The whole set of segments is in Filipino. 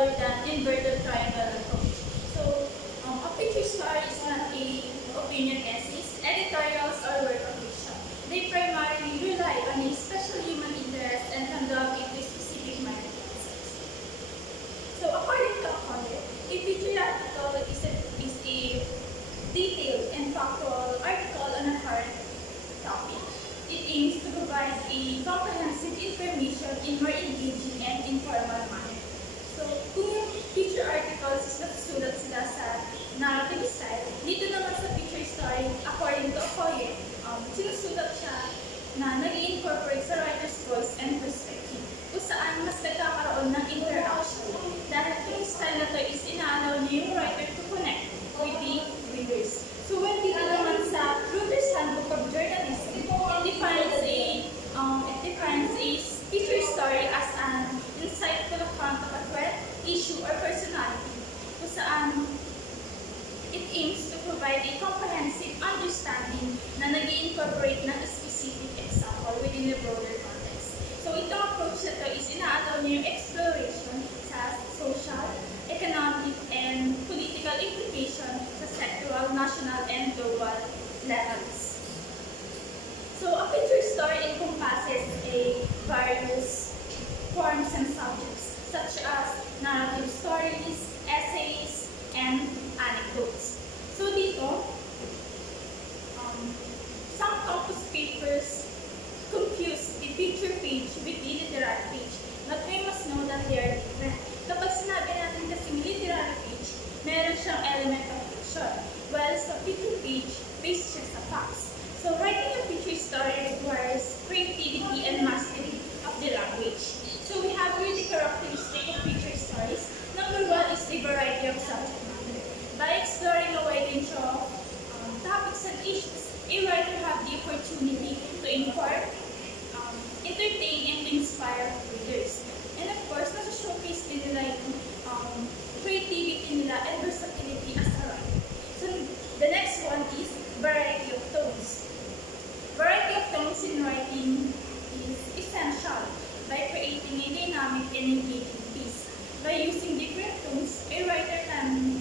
rather than inverted triangle approach. So, a picture story is not a opinion essays, editorials, or work of fiction. They primarily rely on a special human interest and conduct into specific market concepts. So, according to Akole, a picture article is a detailed and factual article on a current topic. It aims to provide a comprehensive information in more engaging and informal manner. So, kung yung picture articles is nasusulat sila sa narrative style, dito naman sa picture story, according to Okoye, sinusulat siya na nag-incorporate sa writer's voice and perspective, kung saan mas nagkakaroon ng interaction. Dahil yung style na to is inaalaw niya yung writer to connect with the readers. So, when dito naman sa Reader's Handbook of Journalism, it defines a picture story as an insightful account of a threat, issue, or personality, kung saan it aims to provide a comprehensive understanding na nag-i-incorporate ng specific example within the broader context. So, itong approach na ito is inaalaw niya yung exploration sa social, economic, and political implication sa sectoral, national, and global levels. So, a picture story encompasses various forms and subjects, such as narrative stories, essays, and anecdotes. So, dito, some campus papers confuse the picture page with the literary page, but we must know that they are different. Kapag sinabi natin kasing literary page, meron siyang element of fiction, while sa picture page, based siya sa facts. So, writing a picture story requires creativity and mastery of the language. So, we have really characteristic of picture stories. Number one is the variety of subject matter. By exploring a wide range of topics and issues, a writer has the opportunity to inform, entertain, and to inspire readers. And of course, nasa-showcase din nila yung creativity nila and versatility as a writer. So, the next one is variety of tones. Variety of tones in writing is essential by creating a dynamic and engaging piece. By using different tones, a writer can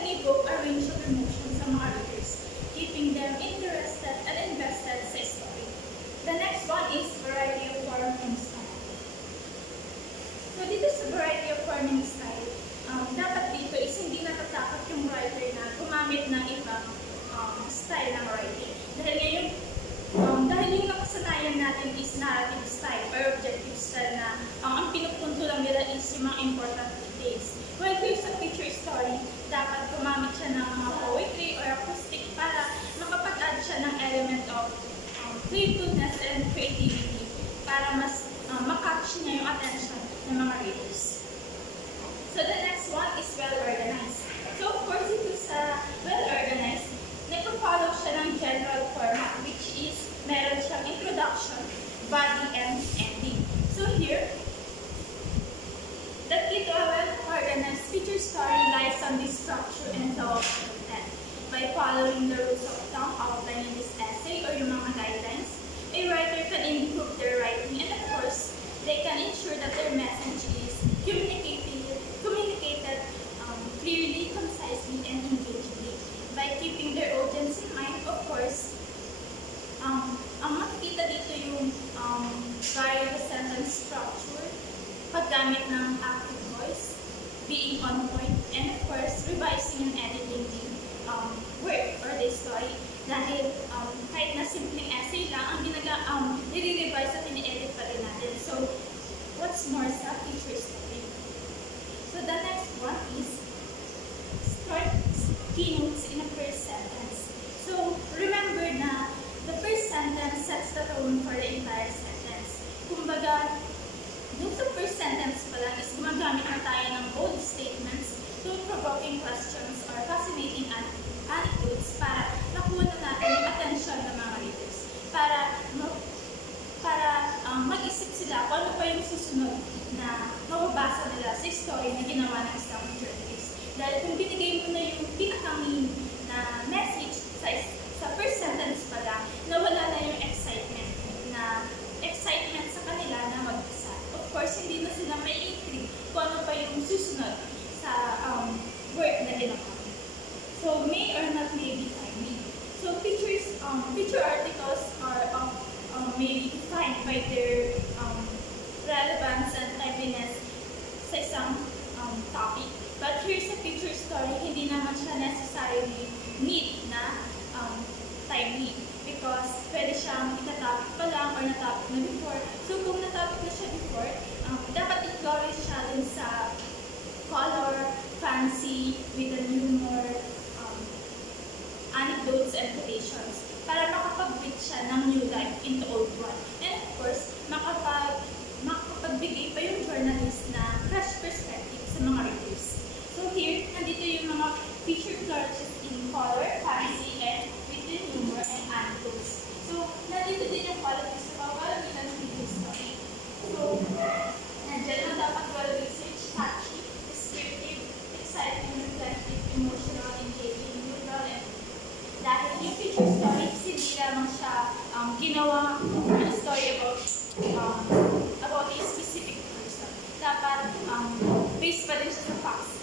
evoke a range of emotions sa mga readers, keeping them interested and invested sa story. The next one is variety of form and style. So dito sa variety of form and style, dapat dito is hindi natatakot yung writer na gumamit ng ibang style ng writing. Dahil yung nakasanayan natin is narrative style or objective style na ang pinupunto lang nila is yung mga important details. While sa picture story, dapat gumamit siya ng mga poetry or acoustic para makapag-add siya ng element of playfulness and creativity para mas makatch niya yung attention ng mga readers. So the next one is well-organized. So of course, ito sa well-organized, nagpo-follow siya ng general format, which is meron siyang introduction, body, and ending. So here, the key to a well-organized picture story lies on the structure and flow of content. By following the rules of thumb outlined in this essay or yung mga guidelines, a writer can improve their writing, and of course, they can ensure that their message is communicated clearly, concisely, and engagingly. By keeping their audience in mind, of course, ang makikita dito yung various sentence structure, paggamit ng active voice, being on point, and of course, revising and editing the work or the story. Dahil kahit na simpleng essay lang, ang nire-revise at ini-edit pa rin natin. So, what's more sa picture story? So, the next one is start keynotes in a first sentence. So, remember na the first sentence sets the tone for the entire sentence. Kumbaga, dun sa first sentence pa lang is gumagamit na tayo ng bold statements, thought-provoking questions, or fascinating anecdotes para nakuha na natin yung attention ng mga readers. Para mag-isip sila kung ano pa yung susunod na mababasa nila sa story na ginawa ng isang journalist. Dahil kung binigay mo na yung pinaka-main na message sa first sentence pa lang, nawala na yung excitement sa kanila na magbasa. Of course, hindi na sila may intrigue kung ano pa yung susunod sa work na ginawa. So, may or not may be timely. So, feature articles may be defined by their relevance and timeliness sa isang topic. But here's a feature story, hindi naman siya necessarily need na timely because pwede siyang itatopic pa lang or natopic na before. So, kung natopic na siya before, dapat i-flourish siya dun sa color, fancy, with the humor, anecdotes and quotations para makapag-bring siya ng new life into old one. And of course, makapagbigay pa yung journalist na fresh perspective sa mga readers. So here, nandito yung mga feature flourishes in color, fancy, and with the humor and anecdotes. So, nandito din yung qualities sa pagwalagin ng video story. So, nandiyan na dapat well-researched, catchy, descriptive, exciting, reflective, emotional, engaging, neutral, and dahil yung feature story, hindi lamang siya ginawa a story about a specific person. Dapat based pa din siya sa facts.